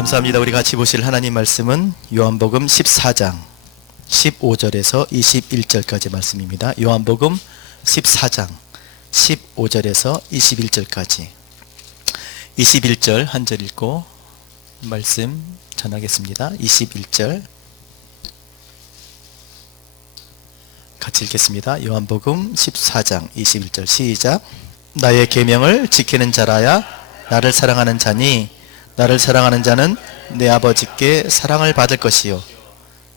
감사합니다. 우리 같이 보실 하나님 말씀은 요한복음 14장 15절에서 21절까지 말씀입니다. 요한복음 14장 15절에서 21절까지 21절 한 절 읽고 말씀 전하겠습니다. 21절 같이 읽겠습니다. 요한복음 14장 21절 시작. 나의 계명을 지키는 자라야 나를 사랑하는 자니 나를 사랑하는 자는 내 아버지께 사랑을 받을 것이요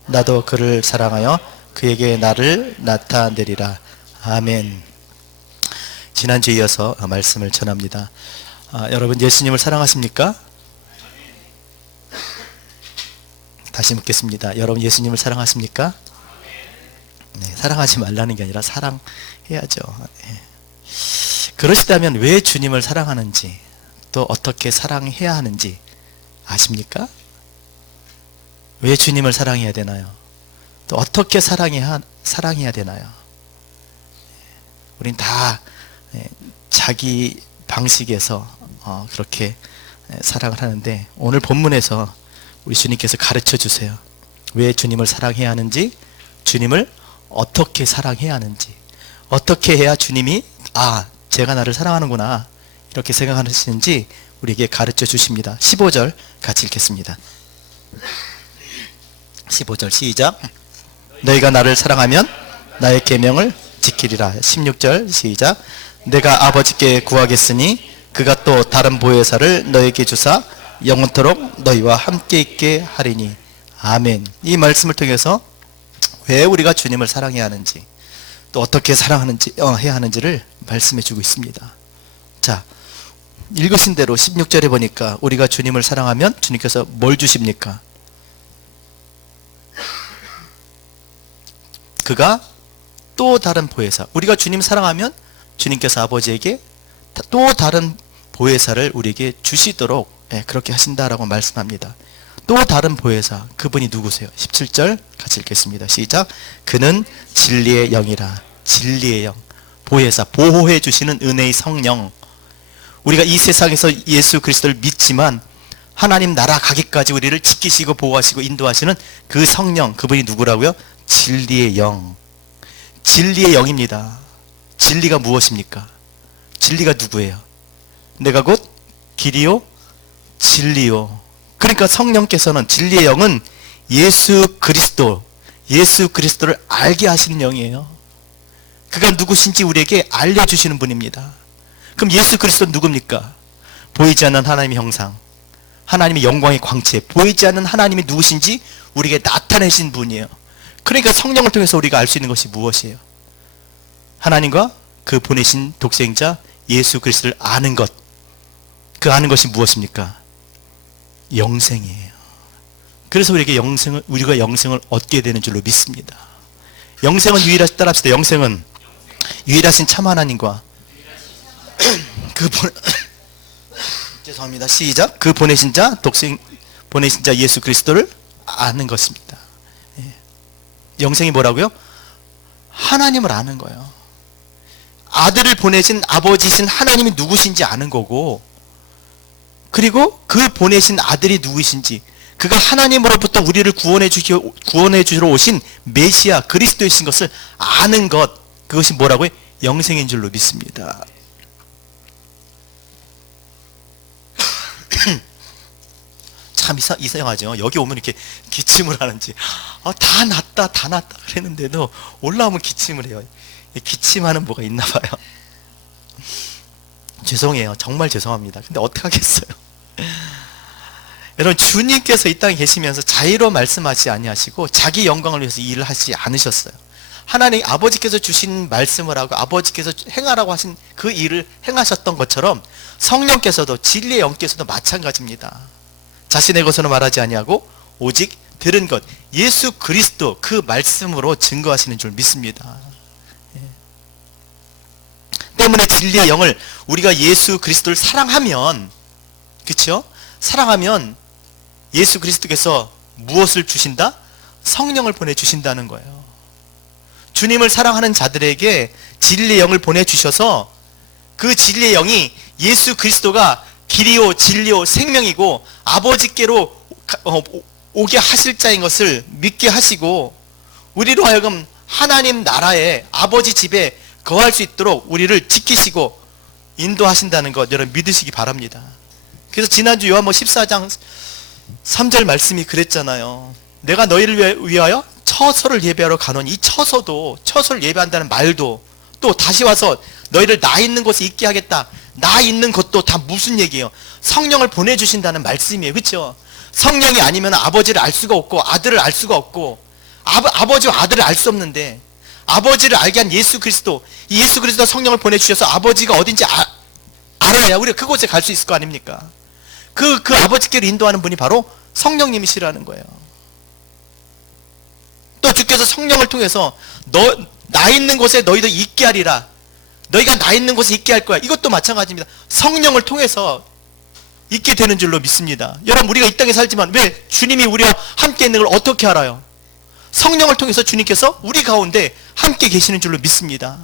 나도 그를 사랑하여 그에게 나를 나타내리라. 아멘. 지난주에 이어서 말씀을 전합니다. 여러분 예수님을 사랑하십니까? 다시 묻겠습니다. 여러분 예수님을 사랑하십니까? 네, 사랑하지 말라는 게 아니라 사랑해야죠. 네. 그러시다면 왜 주님을 사랑하는지 또 어떻게 사랑해야 하는지 아십니까? 왜 주님을 사랑해야 되나요? 또 어떻게 사랑해야 되나요? 우린 다 자기 방식에서 그렇게 사랑을 하는데 오늘 본문에서 우리 주님께서 가르쳐 주세요. 왜 주님을 사랑해야 하는지, 주님을 어떻게 사랑해야 하는지, 어떻게 해야 주님이 제가 나를 사랑하는구나 이렇게 생각하시는지 우리에게 가르쳐 주십니다. 15절 같이 읽겠습니다. 15절 시작. 너희가 나를 사랑하면 나의 계명을 지키리라. 16절 시작. 내가 아버지께 구하겠으니 그가 또 다른 보혜사를 너에게 주사 영원토록 너희와 함께 있게 하리니. 아멘. 이 말씀을 통해서 왜 우리가 주님을 사랑해야 하는지 또 어떻게 사랑하는지 해야 하는지를 말씀해 주고 있습니다. 자, 읽으신 대로 16절에 보니까 우리가 주님을 사랑하면 주님께서 뭘 주십니까? 그가 또 다른 보혜사, 우리가 주님 사랑하면 주님께서 아버지에게 또 다른 보혜사를 우리에게 주시도록 그렇게 하신다라고 말씀합니다. 또 다른 보혜사, 그분이 누구세요? 17절 같이 읽겠습니다. 시작. 그는 진리의 영이라. 진리의 영, 보혜사, 보호해 주시는 은혜의 성령. 우리가 이 세상에서 예수 그리스도를 믿지만 하나님 나라 가기까지 우리를 지키시고 보호하시고 인도하시는 그 성령, 그분이 누구라고요? 진리의 영. 진리의 영입니다. 진리가 무엇입니까? 진리가 누구예요? 내가 곧 길이요 진리요. 그러니까 성령께서는, 진리의 영은 예수 그리스도를 알게 하시는 영이에요. 그가 누구신지 우리에게 알려주시는 분입니다. 그럼 예수 그리스도는 누굽니까? 보이지 않는 하나님의 형상, 하나님의 영광의 광채, 보이지 않는 하나님이 누구신지 우리에게 나타내신 분이에요. 그러니까 성령을 통해서 우리가 알 수 있는 것이 무엇이에요? 하나님과 그 보내신 독생자 예수 그리스도를 아는 것. 그 아는 것이 무엇입니까? 영생이에요. 그래서 우리가 영생을 얻게 되는 줄로 믿습니다. 영생은 따라합시다. 영생은 유일하신 참 하나님과 죄송합니다. 시작. 그 보내신 자 예수 그리스도를 아는 것입니다. 영생이 뭐라고요? 하나님을 아는 거예요. 아들을 보내신 아버지신 하나님이 누구신지 아는 거고, 그리고 그 보내신 아들이 누구이신지, 그가 하나님으로부터 우리를 구원해 주시러 오신 메시아 그리스도이신 것을 아는 것, 그것이 뭐라고요? 영생인 줄로 믿습니다. 참 이상하죠. 여기 오면 이렇게 기침을 하는지, 다 낫다 그랬는데도 올라오면 기침을 해요. 기침하는 뭐가 있나 봐요. 죄송해요. 정말 죄송합니다. 근데 어떡하겠어요. 여러분, 주님께서 이 땅에 계시면서 자유로 말씀하지 아니하시고 자기 영광을 위해서 일을 하지 않으셨어요. 하나님 아버지께서 주신 말씀을 하고 아버지께서 행하라고 하신 그 일을 행하셨던 것처럼 성령께서도, 진리의 영께서도 마찬가지입니다. 자신의 것으로 말하지 아니하고 오직 들은 것, 예수 그리스도 그 말씀으로 증거하시는 줄 믿습니다. 때문에 진리의 영을, 우리가 예수 그리스도를 사랑하면, 그렇죠? 사랑하면 예수 그리스도께서 무엇을 주신다? 성령을 보내주신다는 거예요. 주님을 사랑하는 자들에게 진리의 영을 보내주셔서 그 진리의 영이 예수 그리스도가 길이요 진리요 생명이고 아버지께로 오게 하실 자인 것을 믿게 하시고 우리로 하여금 하나님 나라에 아버지 집에 거할 수 있도록 우리를 지키시고 인도하신다는 것 여러분 믿으시기 바랍니다. 그래서 지난주 요한복음 14장 3절 말씀이 그랬잖아요. 내가 너희를 위하여 처소를 예배하러 가노니, 이 처소를 예배한다는 말도 또 다시 와서 너희를 나 있는 곳에 있게 하겠다. 나 있는 것도 다 무슨 얘기예요? 성령을 보내주신다는 말씀이에요. 그렇죠? 성령이 아니면 아버지를 알 수가 없고 아들을 알 수가 없고 아버지와 아들을 알 수 없는데 아버지를 알게 한 예수 그리스도, 이 예수 그리스도 성령을 보내주셔서 아버지가 어딘지 알아야 우리가 그곳에 갈 수 있을 거 아닙니까? 그 아버지께로 인도하는 분이 바로 성령님이시라는 거예요. 또 주께서 성령을 통해서 나 있는 곳에 너희도 있게 하리라. 너희가 나 있는 곳에 있게 할 거야. 이것도 마찬가지입니다. 성령을 통해서 있게 되는 줄로 믿습니다. 여러분 우리가 이 땅에 살지만 왜 주님이 우리와 함께 있는 걸 어떻게 알아요? 성령을 통해서 주님께서 우리 가운데 함께 계시는 줄로 믿습니다.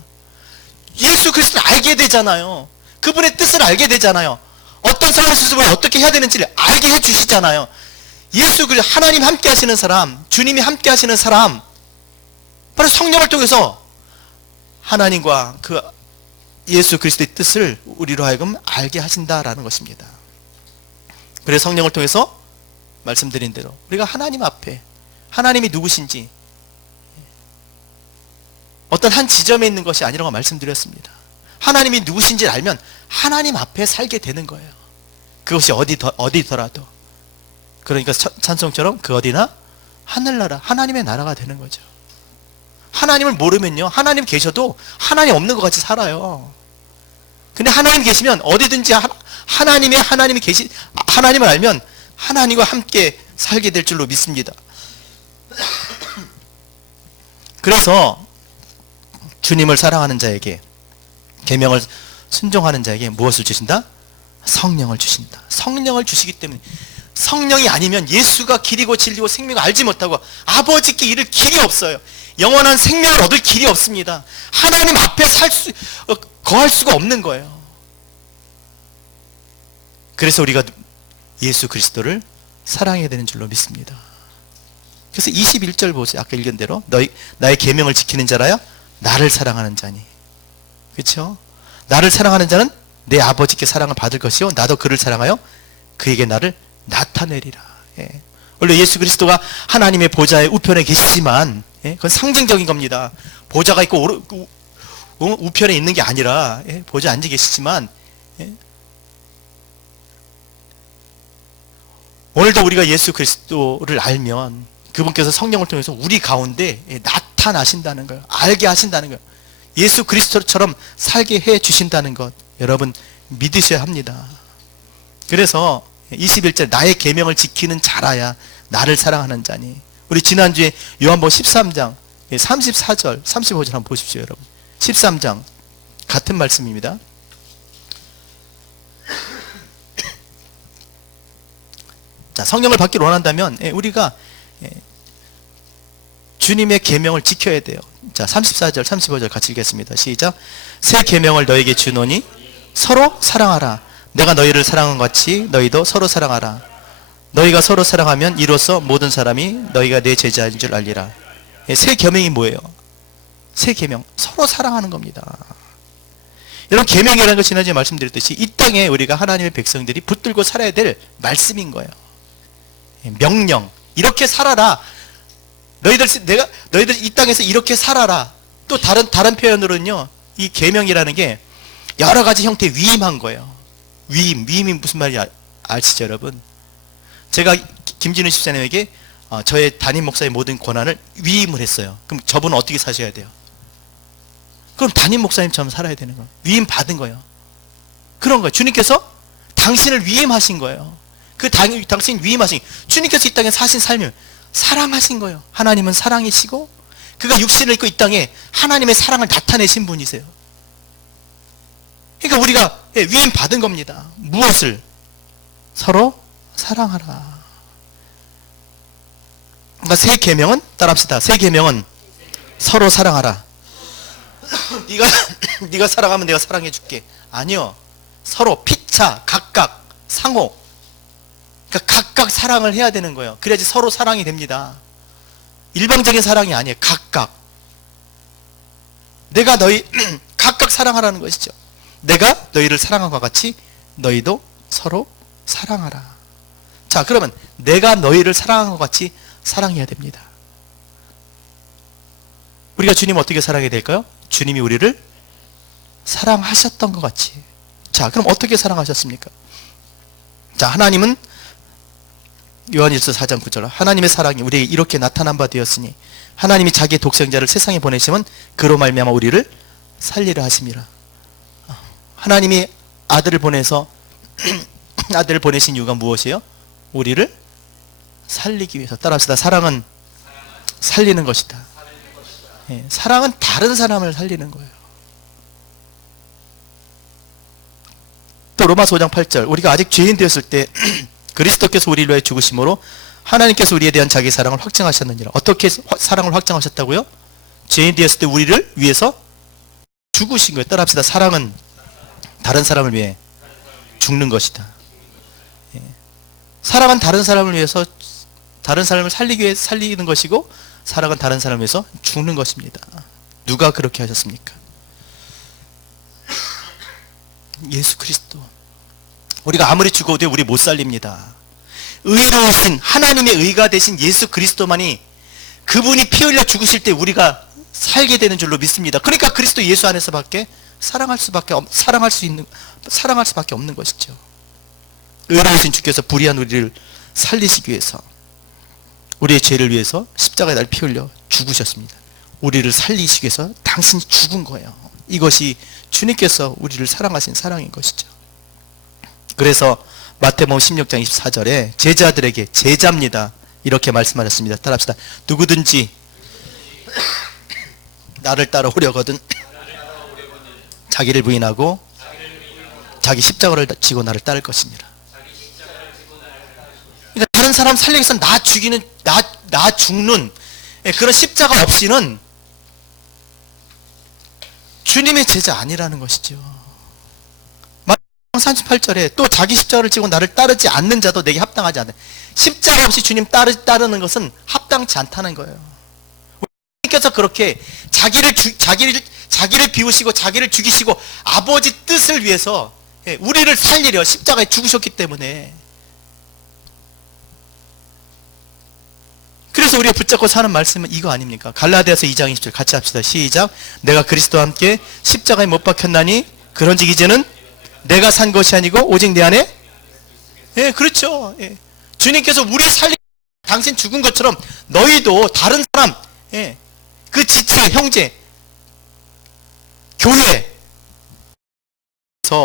예수 그리스도를 알게 되잖아요. 그분의 뜻을 알게 되잖아요. 어떤 상황 수습을 어떻게 해야 되는지를 알게 해주시잖아요. 예수 그리스도 하나님 함께 하시는 사람, 주님이 함께 하시는 사람, 바로 성령을 통해서 하나님과 그 예수 그리스도의 뜻을 우리로 하여금 알게 하신다라는 것입니다. 그래서 성령을 통해서 말씀드린 대로 우리가 하나님 앞에 하나님이 누구신지 어떤 한 지점에 있는 것이 아니라고 말씀드렸습니다. 하나님이 누구신지 알면 하나님 앞에 살게 되는 거예요. 그것이 어디더라도. 그러니까 찬송처럼 그 어디나 하늘나라, 하나님의 나라가 되는 거죠. 하나님을 모르면요, 하나님 계셔도 하나님 없는 것 같이 살아요. 근데 하나님 계시면 어디든지 하나님을 알면 하나님과 함께 살게 될 줄로 믿습니다. 그래서 주님을 사랑하는 자에게, 계명을 순종하는 자에게 무엇을 주신다? 성령을 주신다. 성령을 주시기 때문에, 성령이 아니면 예수가 길이고 진리고 생명을 알지 못하고 아버지께 이를 길이 없어요. 영원한 생명을 얻을 길이 없습니다. 하나님 앞에 거할 수가 없는 거예요. 그래서 우리가 예수 그리스도를 사랑해야 되는 줄로 믿습니다. 그래서 21절 보세요. 아까 읽은 대로 나의 계명을 지키는 자라야 나를 사랑하는 자니. 그렇죠? 나를 사랑하는 자는 내 아버지께 사랑을 받을 것이요 나도 그를 사랑하여 그에게 나를 나타내리라. 예. 원래 예수 그리스도가 하나님의 보좌의 우편에 계시지만, 예? 그건 상징적인 겁니다. 보좌가 있고 우편에 있는 게 아니라, 예? 보좌에 앉아 계시지만, 예? 오늘도 우리가 예수 그리스도를 알면 그분께서 성령을 통해서 우리 가운데 나타나신다는 거예요. 알게 하신다는 거예요. 예수 그리스도처럼 살게 해 주신다는 것 여러분 믿으셔야 합니다. 그래서 21절 나의 계명을 지키는 자라야 나를 사랑하는 자니. 우리 지난주에 요한복음 13장 34절 35절 한번 보십시오. 여러분 13장 같은 말씀입니다. 자, 성령을 받기를 원한다면 우리가 주님의 계명을 지켜야 돼요. 자, 34절 35절 같이 읽겠습니다. 시작. 새 계명을 너에게 주노니 서로 사랑하라. 내가 너희를 사랑한 것 같이 너희도 서로 사랑하라. 너희가 서로 사랑하면 이로써 모든 사람이 너희가 내 제자인 줄 알리라. 새 계명이 뭐예요? 새 계명, 서로 사랑하는 겁니다. 여러분, 계명이라는 것 지난주에 말씀드렸듯이 이 땅에 우리가 하나님의 백성들이 붙들고 살아야 될 말씀인 거예요. 명령, 이렇게 살아라. 너희들 이 땅에서 이렇게 살아라. 또 다른 표현으로는요, 이 계명이라는 게 여러 가지 형태의 위임한 거예요. 위임이 무슨 말인지 아시죠, 여러분? 제가 김진우 집사님에게 저의 담임 목사의 모든 권한을 위임을 했어요. 그럼 저분은 어떻게 사셔야 돼요? 그럼 담임 목사님처럼 살아야 되는 거예요. 위임 받은 거예요. 그런 거예요. 주님께서 당신을 위임하신 거예요. 당신 위임하신, 주님께서 이 땅에 사신 삶을 사랑하신 거예요. 하나님은 사랑이시고 그가 육신을 입고 이 땅에 하나님의 사랑을 나타내신 분이세요. 그러니까 우리가 위임 받은 겁니다. 무엇을? 서로 사랑하라. 그러니까 새 계명은 따라합시다. 새 계명은 서로 사랑하라. 네가 사랑하면 내가 사랑해 줄게. 아니요. 서로 피차, 각각, 상호. 그러니까 각각 사랑을 해야 되는 거예요. 그래야지 서로 사랑이 됩니다. 일방적인 사랑이 아니에요. 각각. 내가 너희 각각 사랑하라는 것이죠. 내가 너희를 사랑한 것 같이 너희도 서로 사랑하라. 자, 그러면 내가 너희를 사랑한 것 같이 사랑해야 됩니다. 우리가 주님을 어떻게 사랑해야 될까요? 주님이 우리를 사랑하셨던 것 같이. 자, 그럼 어떻게 사랑하셨습니까? 자, 하나님은 요한일서 4장 9절 하나님의 사랑이 우리에게 이렇게 나타난 바 되었으니 하나님이 자기의 독생자를 세상에 보내시면 그로 말미암아 우리를 살리려 하심이라. 하나님이 아들을 보내서 아들을 보내신 이유가 무엇이에요? 우리를 살리기 위해서. 따라합시다. 사랑은 살리는 것이다. 예, 사랑은 다른 사람을 살리는 거예요. 또 로마서 5장 8절 우리가 아직 죄인 되었을 때 그리스도께서 우리를 위해 죽으심으로 하나님께서 우리에 대한 자기 사랑을 확증하셨느니라. 어떻게 사랑을 확증하셨다고요? 죄인 되었을 때 우리를 위해서 죽으신 거예요. 따라합시다. 사랑은 다른 사람을 위해 죽는 것이다. 예. 사랑은 다른 사람을 위해서 다른 사람을 살리기 위해 살리는 것이고 사랑은 다른 사람을 위해서 죽는 것입니다. 누가 그렇게 하셨습니까? 예수 그리스도. 우리가 아무리 죽어도 우리 못 살립니다. 의로우신 하나님의 의가 되신 예수 그리스도만이 그분이 피 흘려 죽으실 때 우리가 살게 되는 줄로 믿습니다. 그러니까 그리스도 예수 안에서밖에 사랑할 수밖에 없는 것이죠. 의로우신 주께서 불의한 우리를 살리시기 위해서 우리의 죄를 위해서 십자가에 날 피 흘려 죽으셨습니다. 우리를 살리시기 위해서 당신이 죽은 거예요. 이것이 주님께서 우리를 사랑하신 사랑인 것이죠. 그래서 마태복음 16장 24절에 제자들에게 제자입니다. 이렇게 말씀하셨습니다. 따라합시다. 누구든지 나를 따라오려거든 자기를 부인하고 자기 십자가를 지고 나를 따를 것이니라. 그러니까 다른 사람 살리기 위해서 나 죽이는 나 죽는 그런 십자가 없이는 주님의 제자 아니라는 것이죠. 38절에 또 자기 십자가를 지고 나를 따르지 않는 자도 내게 합당하지 않다. 십자가 없이 주님 따르는 것은 합당치 않다는 거예요. 주님께서 그렇게 자기를 비우시고 자기를 죽이시고 아버지 뜻을 위해서 우리를 살리려 십자가에 죽으셨기 때문에 그래서 우리가 붙잡고 사는 말씀은 이거 아닙니까? 갈라디아서 2장 20절 같이 합시다. 시작. 내가 그리스도와 함께 십자가에 못 박혔나니 그런즉 이제는 내가 산 것이 아니고 오직 내 안에 그렇죠. 주님께서 우리 살리 당신 죽은 것처럼 너희도 다른 사람 그 지체 형제 교회에서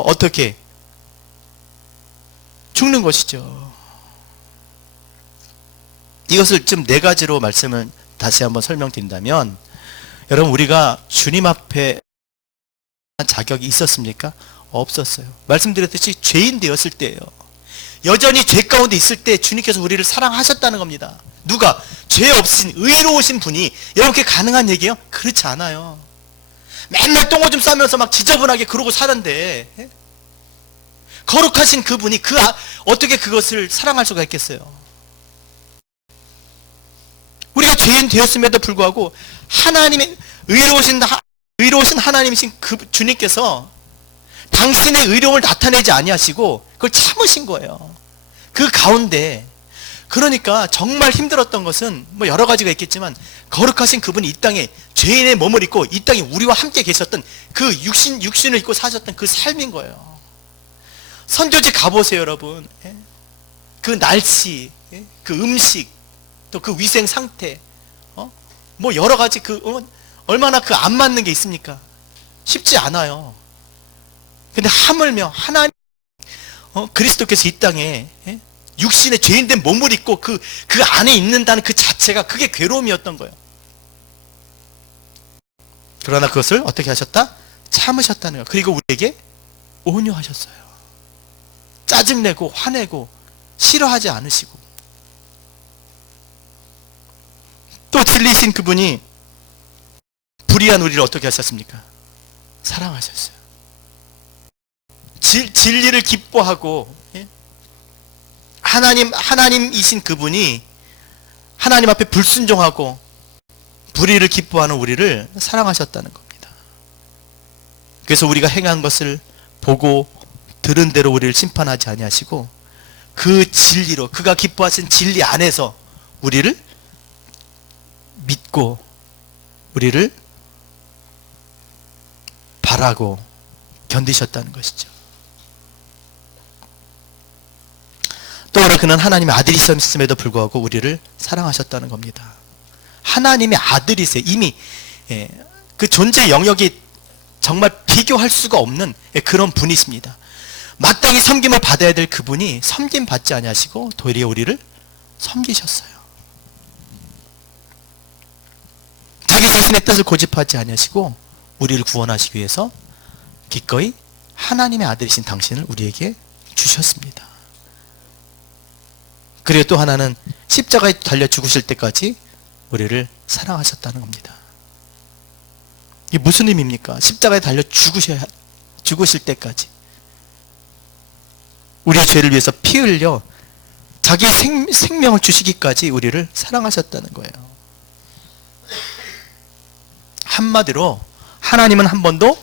어떻게 죽는 것이죠. 이것을 좀 네 가지로 말씀을 다시 한번 설명드린다면 여러분 우리가 주님 앞에 자격이 있었습니까? 없었어요. 말씀드렸듯이 죄인 되었을 때예요. 여전히 죄 가운데 있을 때 주님께서 우리를 사랑하셨다는 겁니다. 누가? 죄 없인 의로우신 분이 이렇게 가능한 얘기예요? 그렇지 않아요. 맨날 똥오줌 싸면서 막 지저분하게 그러고 사는데 거룩하신 그분이 어떻게 그것을 사랑할 수가 있겠어요? 우리가 죄인 되었음에도 불구하고 하나님의 의로우신 하나님이신 그 주님께서 당신의 의로움을 나타내지 아니하시고 그걸 참으신 거예요. 그 가운데 그러니까 정말 힘들었던 것은 뭐 여러 가지가 있겠지만 거룩하신 그분이 이 땅에 죄인의 몸을 입고 이 땅에 우리와 함께 계셨던 그 육신을 입고 사셨던 그 삶인 거예요. 선교지 가보세요 여러분. 그 날씨, 그 음식, 또 그 위생 상태, 뭐 여러 가지 얼마나 그 안 맞는 게 있습니까? 쉽지 않아요. 근데 하물며 하나님 그리스도께서 이 땅에 육신의 죄인된 몸을 입고 그 안에 있는다는 그 자체가 그게 괴로움이었던 거예요. 그러나 그것을 어떻게 하셨다? 참으셨다는 거예요. 그리고 우리에게 온유하셨어요. 짜증내고 화내고 싫어하지 않으시고 또 진리신 그분이 불의한 우리를 어떻게 하셨습니까? 사랑하셨어요. 진리를 기뻐하고 하나님이신 그분이 하나님 앞에 불순종하고 불의를 기뻐하는 우리를 사랑하셨다는 겁니다. 그래서 우리가 행한 것을 보고 들은 대로 우리를 심판하지 아니하시고 그 진리로, 그가 기뻐하신 진리 안에서 우리를 믿고 우리를 바라고 견디셨다는 것이죠. 또 그는 하나님의 아들이셨음에도 불구하고 우리를 사랑하셨다는 겁니다. 하나님의 아들이세요. 이미 그 존재 영역이 정말 비교할 수가 없는 그런 분이십니다. 마땅히 섬김을 받아야 될 그분이 섬김 받지 아니하시고 도리어 우리를 섬기셨어요. 자기 자신의 뜻을 고집하지 아니하시고 우리를 구원하시기 위해서 기꺼이 하나님의 아들이신 당신을 우리에게 주셨습니다. 그리고 또 하나는 십자가에 달려 죽으실 때까지 우리를 사랑하셨다는 겁니다. 이게 무슨 의미입니까? 십자가에 달려 죽으실 때까지 우리의 죄를 위해서 피 흘려 자기 생명을 주시기까지 우리를 사랑하셨다는 거예요. 한마디로 하나님은 한 번도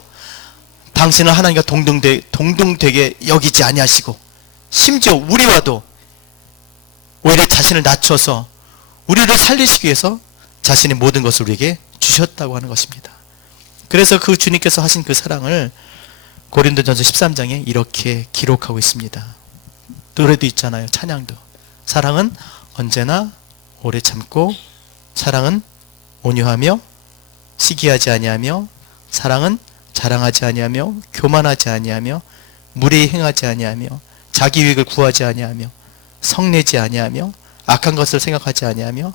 당신을 하나님과 동등되게 여기지 아니하시고 심지어 우리와도 오히려 자신을 낮춰서 우리를 살리시기 위해서 자신의 모든 것을 우리에게 주셨다고 하는 것입니다. 그래서 그 주님께서 하신 그 사랑을 고린도전서 13장에 이렇게 기록하고 있습니다. 노래도 있잖아요. 찬양도. 사랑은 언제나 오래 참고, 사랑은 온유하며 시기하지 아니하며, 사랑은 자랑하지 아니하며 교만하지 아니하며 무례히 행하지 아니하며 자기 유익을 구하지 아니하며 성내지 아니하며 악한 것을 생각하지 아니하며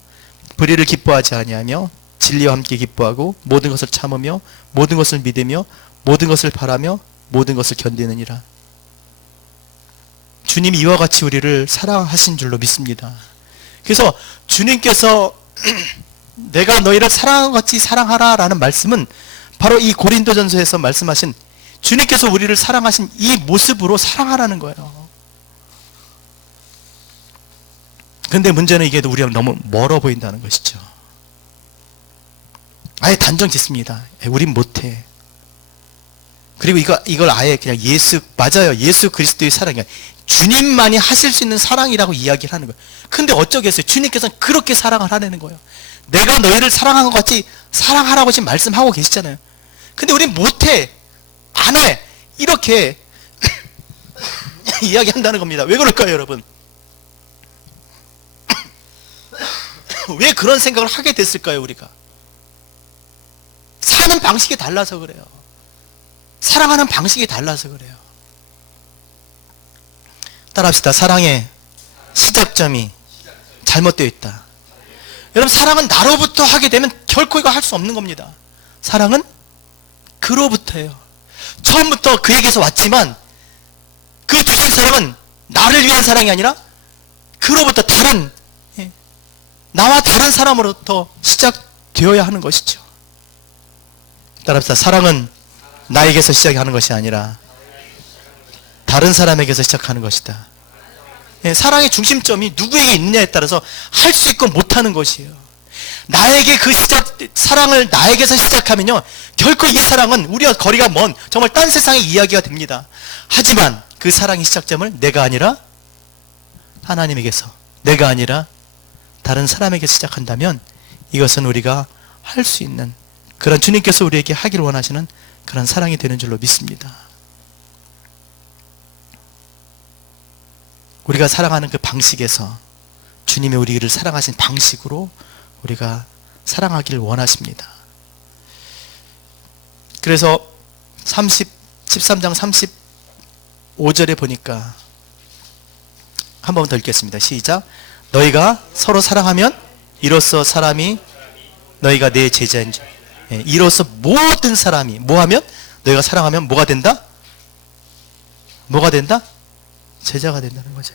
불의를 기뻐하지 아니하며 진리와 함께 기뻐하고 모든 것을 참으며 모든 것을 믿으며 모든 것을 바라며 모든 것을 견디느니라. 주님이 이와 같이 우리를 사랑하신 줄로 믿습니다. 그래서 주님께서 내가 너희를 사랑한 것 같이 사랑하라 라는 말씀은 바로 이 고린도전서에서 말씀하신 주님께서 우리를 사랑하신 이 모습으로 사랑하라는 거예요. 근데 문제는 이게 우리랑 너무 멀어 보인다는 것이죠. 아예 단정 짓습니다. 우린 못해. 그리고 이걸 아예 그냥 맞아요. 예수 그리스도의 사랑이야. 주님만이 하실 수 있는 사랑이라고 이야기를 하는 거예요. 근데 어쩌겠어요. 주님께서는 그렇게 사랑을 하라는 거예요. 내가 너희를 사랑한 것 같이 사랑하라고 지금 말씀하고 계시잖아요. 근데 우린 못해. 안 해. 이렇게 이야기한다는 겁니다. 왜 그럴까요, 여러분? 왜 그런 생각을 하게 됐을까요, 우리가? 사는 방식이 달라서 그래요. 사랑하는 방식이 달라서 그래요. 따라합시다. 사랑의 시작점이 잘못되어 있다. 여러분, 사랑은 나로부터 하게 되면 결코 이거 할 수 없는 겁니다. 사랑은 그로부터예요. 처음부터 그에게서 왔지만 그 주신 사랑은 나를 위한 사랑이 아니라 그로부터 나와 다른 사람으로부터 시작되어야 하는 것이죠. 따라합시다. 사랑은 나에게서 시작하는 것이 아니라 다른 사람에게서 시작하는 것이다. 사랑의 중심점이 누구에게 있느냐에 따라서 할 수 있고 못하는 것이에요. 나에게 사랑을 나에게서 시작하면요, 결코 이 사랑은 우리와 거리가 먼 정말 딴 세상의 이야기가 됩니다. 하지만 그 사랑의 시작점을 내가 아니라 하나님에게서, 내가 아니라 다른 사람에게 시작한다면 이것은 우리가 할 수 있는 그런 주님께서 우리에게 하기를 원하시는 그런 사랑이 되는 줄로 믿습니다. 우리가 사랑하는 그 방식에서 주님이 우리를 사랑하신 방식으로 우리가 사랑하기를 원하십니다. 그래서 13장 35절에 보니까 한 번 더 읽겠습니다. 시작. 너희가 서로 사랑하면 이로써 사람이 너희가 내 제자인 줄. 이로써 모든 사람이 뭐하면? 너희가 사랑하면 뭐가 된다? 뭐가 된다? 제자가 된다는 거죠.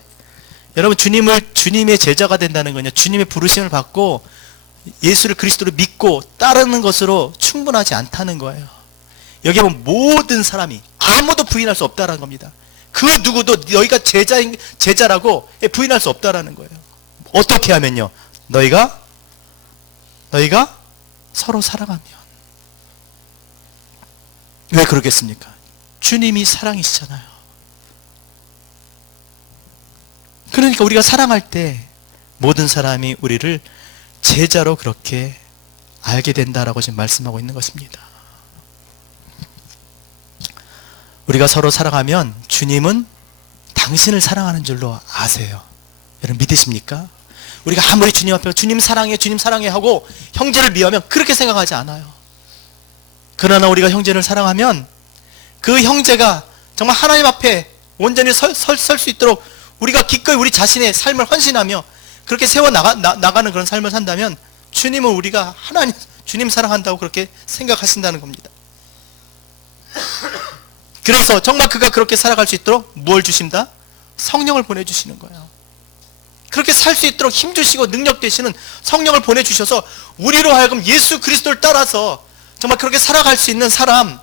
여러분, 주님의 제자가 된다는 건요, 주님의 부르심을 받고 예수를 그리스도를 믿고 따르는 것으로 충분하지 않다는 거예요. 여기 보면 모든 사람이 아무도 부인할 수 없다는 겁니다. 그 누구도 너희가 제자라고 부인할 수 없다라는 거예요. 어떻게 하면요? 너희가 서로 사랑하면. 왜 그러겠습니까? 주님이 사랑이시잖아요. 그러니까 우리가 사랑할 때 모든 사람이 우리를 제자로 그렇게 알게 된다라고 지금 말씀하고 있는 것입니다. 우리가 서로 사랑하면 주님은 당신을 사랑하는 줄로 아세요. 여러분 믿으십니까? 우리가 아무리 주님 앞에 주님 사랑해 하고 형제를 미워하면 그렇게 생각하지 않아요. 그러나 우리가 형제를 사랑하면 그 형제가 정말 하나님 앞에 온전히 설 수 있도록 우리가 기꺼이 우리 자신의 삶을 헌신하며 그렇게 세워나가는 그런 삶을 산다면 주님은 우리가 주님 사랑한다고 그렇게 생각하신다는 겁니다. 그래서 정말 그가 그렇게 살아갈 수 있도록 뭘 주신다? 성령을 보내주시는 거예요. 그렇게 살 수 있도록 힘주시고 능력 되시는 성령을 보내주셔서 우리로 하여금 예수 그리스도를 따라서 정말 그렇게 살아갈 수 있는 사람,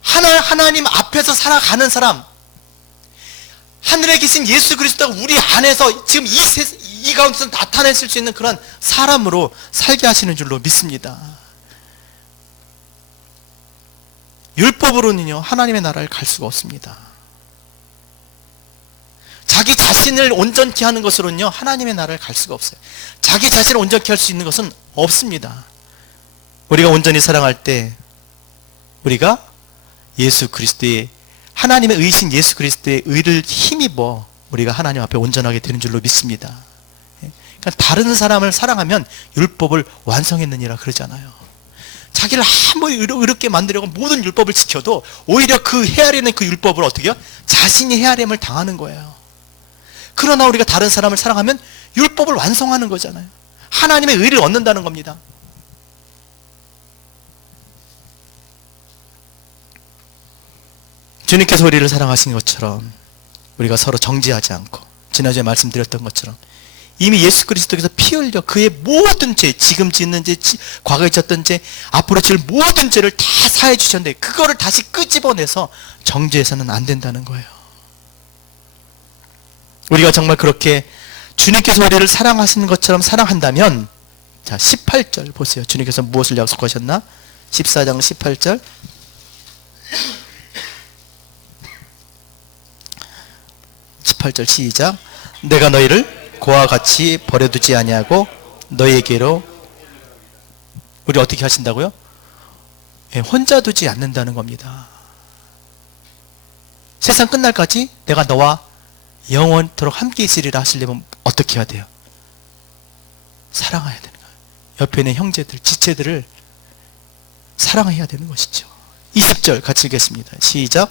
하나님 앞에서 살아가는 사람, 하늘에 계신 예수 그리스도가 우리 안에서 지금 이 가운데서 나타냈을 수 있는 그런 사람으로 살게 하시는 줄로 믿습니다. 율법으로는요 하나님의 나라를 갈 수가 없습니다. 자기 자신을 온전케 하는 것으로는요 하나님의 나라를 갈 수가 없어요. 자기 자신을 온전케 할 수 있는 것은 없습니다. 우리가 온전히 사랑할 때 우리가 예수 그리스도의 하나님의 의신 예수 그리스도의 의를 힘입어 우리가 하나님 앞에 온전하게 되는 줄로 믿습니다. 그러니까 다른 사람을 사랑하면 율법을 완성했느니라 그러잖아요. 자기를 아무리 의롭게 만들려고 모든 율법을 지켜도 오히려 그 헤아리는 그 율법을 어떻게 해요? 자신이 헤아림을 당하는 거예요. 그러나 우리가 다른 사람을 사랑하면 율법을 완성하는 거잖아요. 하나님의 의를 얻는다는 겁니다. 주님께서 우리를 사랑하신 것처럼 우리가 서로 정죄하지 않고 지난주에 말씀드렸던 것처럼 이미 예수 그리스도께서 피 흘려 그의 모든 죄, 지금 짓는 죄, 과거에 졌던 죄, 앞으로 질 모든 죄를 다 사해 주셨는데 그거를 다시 끄집어내서 정죄해서는 안 된다는 거예요. 우리가 정말 그렇게 주님께서 우리를 사랑하시는 것처럼 사랑한다면 자 18절 보세요. 주님께서 무엇을 약속하셨나? 14장 18절 18절 시작. 내가 너희를 고와 같이 버려두지 아니하고 너희에게로 우리 어떻게 하신다고요? 혼자 두지 않는다는 겁니다. 세상 끝날까지 내가 너와 영원토록 함께 있으리라 하시려면 어떻게 해야 돼요? 사랑해야 되는 거예요. 옆에 있는 형제들, 지체들을 사랑해야 되는 것이죠. 20절 같이 읽겠습니다. 시작.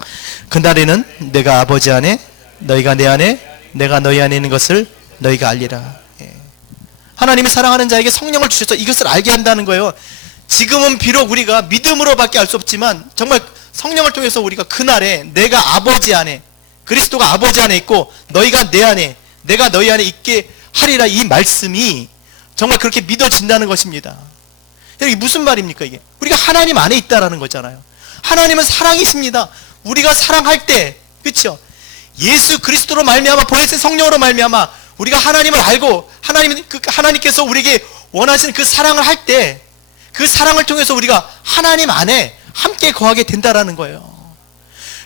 그날에는 내가 아버지 안에 너희가 내 안에 내가 너희 안에 있는 것을 너희가 알리라. 하나님이 사랑하는 자에게 성령을 주셔서 이것을 알게 한다는 거예요. 지금은 비록 우리가 믿음으로밖에 알 수 없지만 정말 성령을 통해서 우리가 그날에 내가 아버지 안에 그리스도가 아버지 안에 있고 너희가 내 안에 내가 너희 안에 있게 하리라 이 말씀이 정말 그렇게 믿어진다는 것입니다. 이게 무슨 말입니까 이게? 우리가 하나님 안에 있다라는 거잖아요. 하나님은 사랑이십니다. 우리가 사랑할 때 그렇죠? 예수 그리스도로 말미암아 보혜사 성령으로 말미암아 우리가 하나님을 알고 하나님께서 우리에게 원하시는 그 사랑을 할 때 그 사랑을 통해서 우리가 하나님 안에 함께 거하게 된다라는 거예요.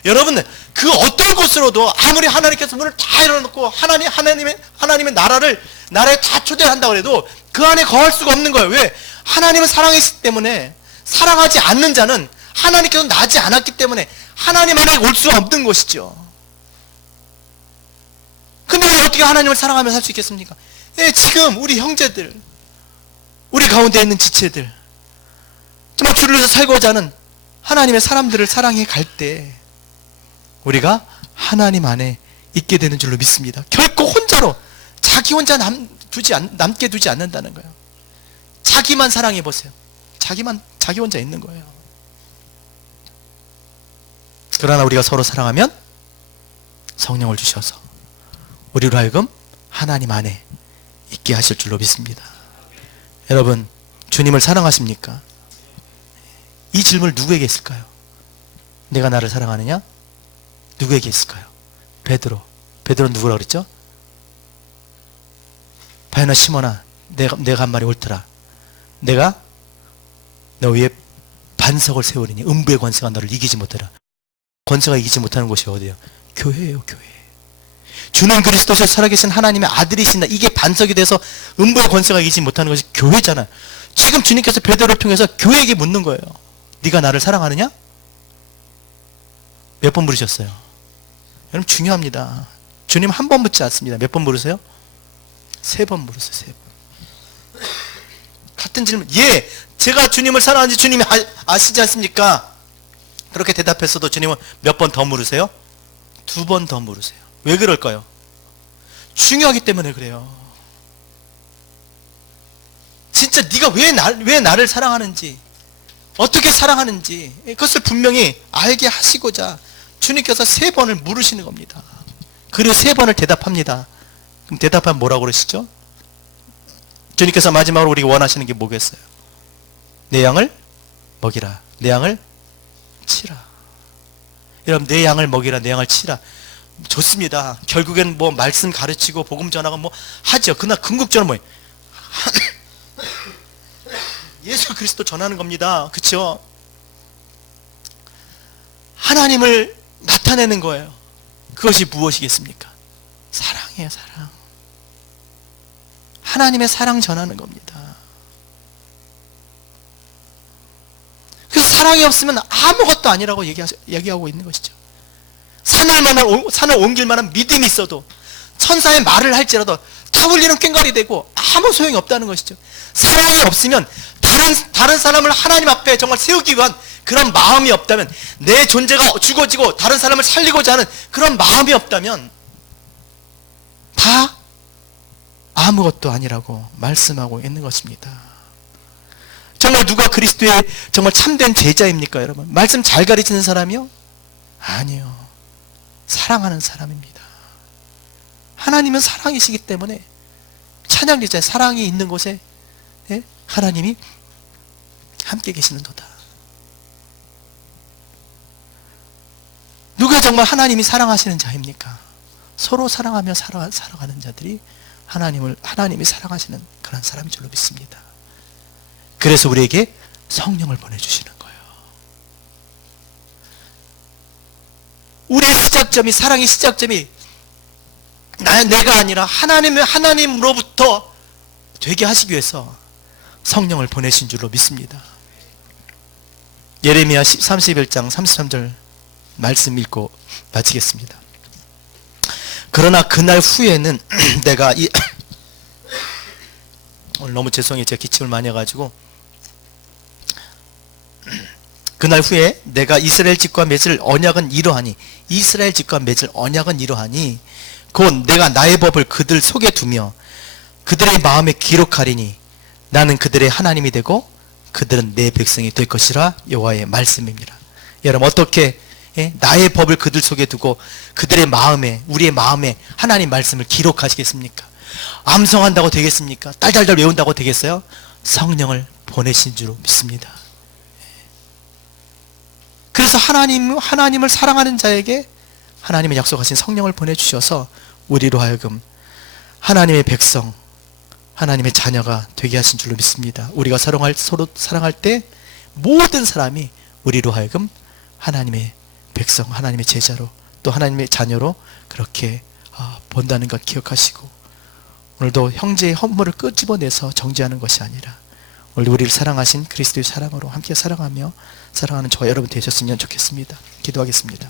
여러분 그 어떤 곳으로도 아무리 하나님께서 문을 다 열어놓고 하나님의 나라에 다 초대한다고 해도 그 안에 거할 수가 없는 거예요. 왜? 하나님은 사랑이시기 때문에 사랑하지 않는 자는 하나님께서 나지 않았기 때문에 하나님 안에 올 수가 없는 것이죠. 근데 우리 어떻게 하나님을 사랑하며 살 수 있겠습니까? 지금 우리 형제들, 우리 가운데 있는 지체들, 정말 주를 위해서 살고자 하는 하나님의 사람들을 사랑해 갈 때 우리가 하나님 안에 있게 되는 줄로 믿습니다. 결코 혼자로 자기 혼자 남게 두지 않는다는 거예요. 자기만 사랑해 보세요. 자기 혼자 있는 거예요. 그러나 우리가 서로 사랑하면 성령을 주셔서 우리로 하여금 하나님 안에 있게 하실 줄로 믿습니다. 여러분 주님을 사랑하십니까? 이 질문을 누구에게 했을까요? 내가 나를 사랑하느냐? 누구에게 있을까요? 베드로 누구라고 그랬죠? 바요나 시몬아, 내가 한 말이 옳더라. 내가 너 위에 반석을 세우리니 음부의 권세가 너를 이기지 못하라. 권세가 이기지 못하는 곳이 어디예요? 교회예요, 교회. 주는 그리스도서 살아계신 하나님의 아들이신다. 이게 반석이 돼서 음부의 권세가 이기지 못하는 것이 교회잖아요. 지금 주님께서 베드로를 통해서 교회에게 묻는 거예요. 네가 나를 사랑하느냐? 몇 번 물으셨어요? 여러분 중요합니다. 주님 한 번 묻지 않습니다. 몇 번 물으세요? 3번 물으세요. 3번. 같은 질문. 예, 제가 주님을 사랑하는지 주님이 아시지 않습니까? 그렇게 대답했어도 주님은 몇 번 더 물으세요? 2번 더 물으세요. 왜 그럴까요? 중요하기 때문에 그래요. 진짜 네가 왜 나를 사랑하는지, 어떻게 사랑하는지 그것을 분명히 알게 하시고자 주님께서 3번을 물으시는 겁니다. 그리고 3번을 대답합니다. 그럼 대답하면 뭐라고 그러시죠? 주님께서 마지막으로 우리가 원하시는 게 뭐겠어요? 내 양을 먹이라, 내 양을 치라. 여러분, 내 양을 먹이라, 내 양을 치라. 좋습니다. 결국엔 뭐 말씀 가르치고 복음 전하고 뭐 하죠. 그러나 궁극적으로 뭐예요? 예수 그리스도 전하는 겁니다. 그렇죠? 하나님을 나타내는 거예요. 그것이 무엇이겠습니까? 사랑이에요, 사랑. 하나님의 사랑 전하는 겁니다. 그래서 사랑이 없으면 아무것도 아니라고 얘기하고 있는 것이죠. 산을 옮길 만한 믿음이 있어도, 천사의 말을 할지라도 다 울리는 꽹과리 되고 아무 소용이 없다는 것이죠. 사랑이 없으면 다른 사람을 하나님 앞에 정말 세우기 위한 그런 마음이 없다면, 내 존재가 죽어지고 다른 사람을 살리고자 하는 그런 마음이 없다면 다 아무것도 아니라고 말씀하고 있는 것입니다. 정말 누가 그리스도의 정말 참된 제자입니까, 여러분? 말씀 잘 가르치는 사람이요? 아니요. 사랑하는 사람입니다. 하나님은 사랑이시기 때문에 찬양 제자의 사랑이 있는 곳에 하나님이 함께 계시는도다. 누가 정말 하나님이 사랑하시는 자입니까? 서로 사랑하며 살아가는 자들이 하나님이 사랑하시는 그런 사람인 줄로 믿습니다. 그래서 우리에게 성령을 보내주시는 거예요. 우리의 시작점이, 사랑의 시작점이 내가 아니라 하나님으로부터 되게 하시기 위해서 성령을 보내신 줄로 믿습니다. 예레미야 31장 33절 말씀 읽고 마치겠습니다. 그러나 그날 후에는 내가 오늘 너무 죄송해요. 제가 기침을 많이 해가지고. 그날 후에 내가 이스라엘 집과 맺을 언약은 이러하니, 이스라엘 집과 맺을 언약은 이러하니 곧 내가 나의 법을 그들 속에 두며 그들의 마음에 기록하리니 나는 그들의 하나님이 되고 그들은 내 백성이 될 것이라 여호와의 말씀입니다. 여러분, 어떻게 나의 법을 그들 속에 두고 그들의 마음에, 우리의 마음에 하나님 말씀을 기록하시겠습니까? 암송한다고 되겠습니까? 딸달달 외운다고 되겠어요? 성령을 보내신 줄 믿습니다. 그래서 하나님을 사랑하는 자에게 하나님의 약속하신 성령을 보내주셔서 우리로 하여금 하나님의 백성, 하나님의 자녀가 되게 하신 줄로 믿습니다. 우리가 서로 사랑할 때 모든 사람이 우리로 하여금 하나님의 백성, 하나님의 제자로, 또 하나님의 자녀로 그렇게 본다는 것 기억하시고, 오늘도 형제의 허물을 끄집어내서 정죄하는 것이 아니라 오늘 우리를 사랑하신 그리스도의 사랑으로 함께 사랑하며 살아가는 저와 여러분 되셨으면 좋겠습니다. 기도하겠습니다.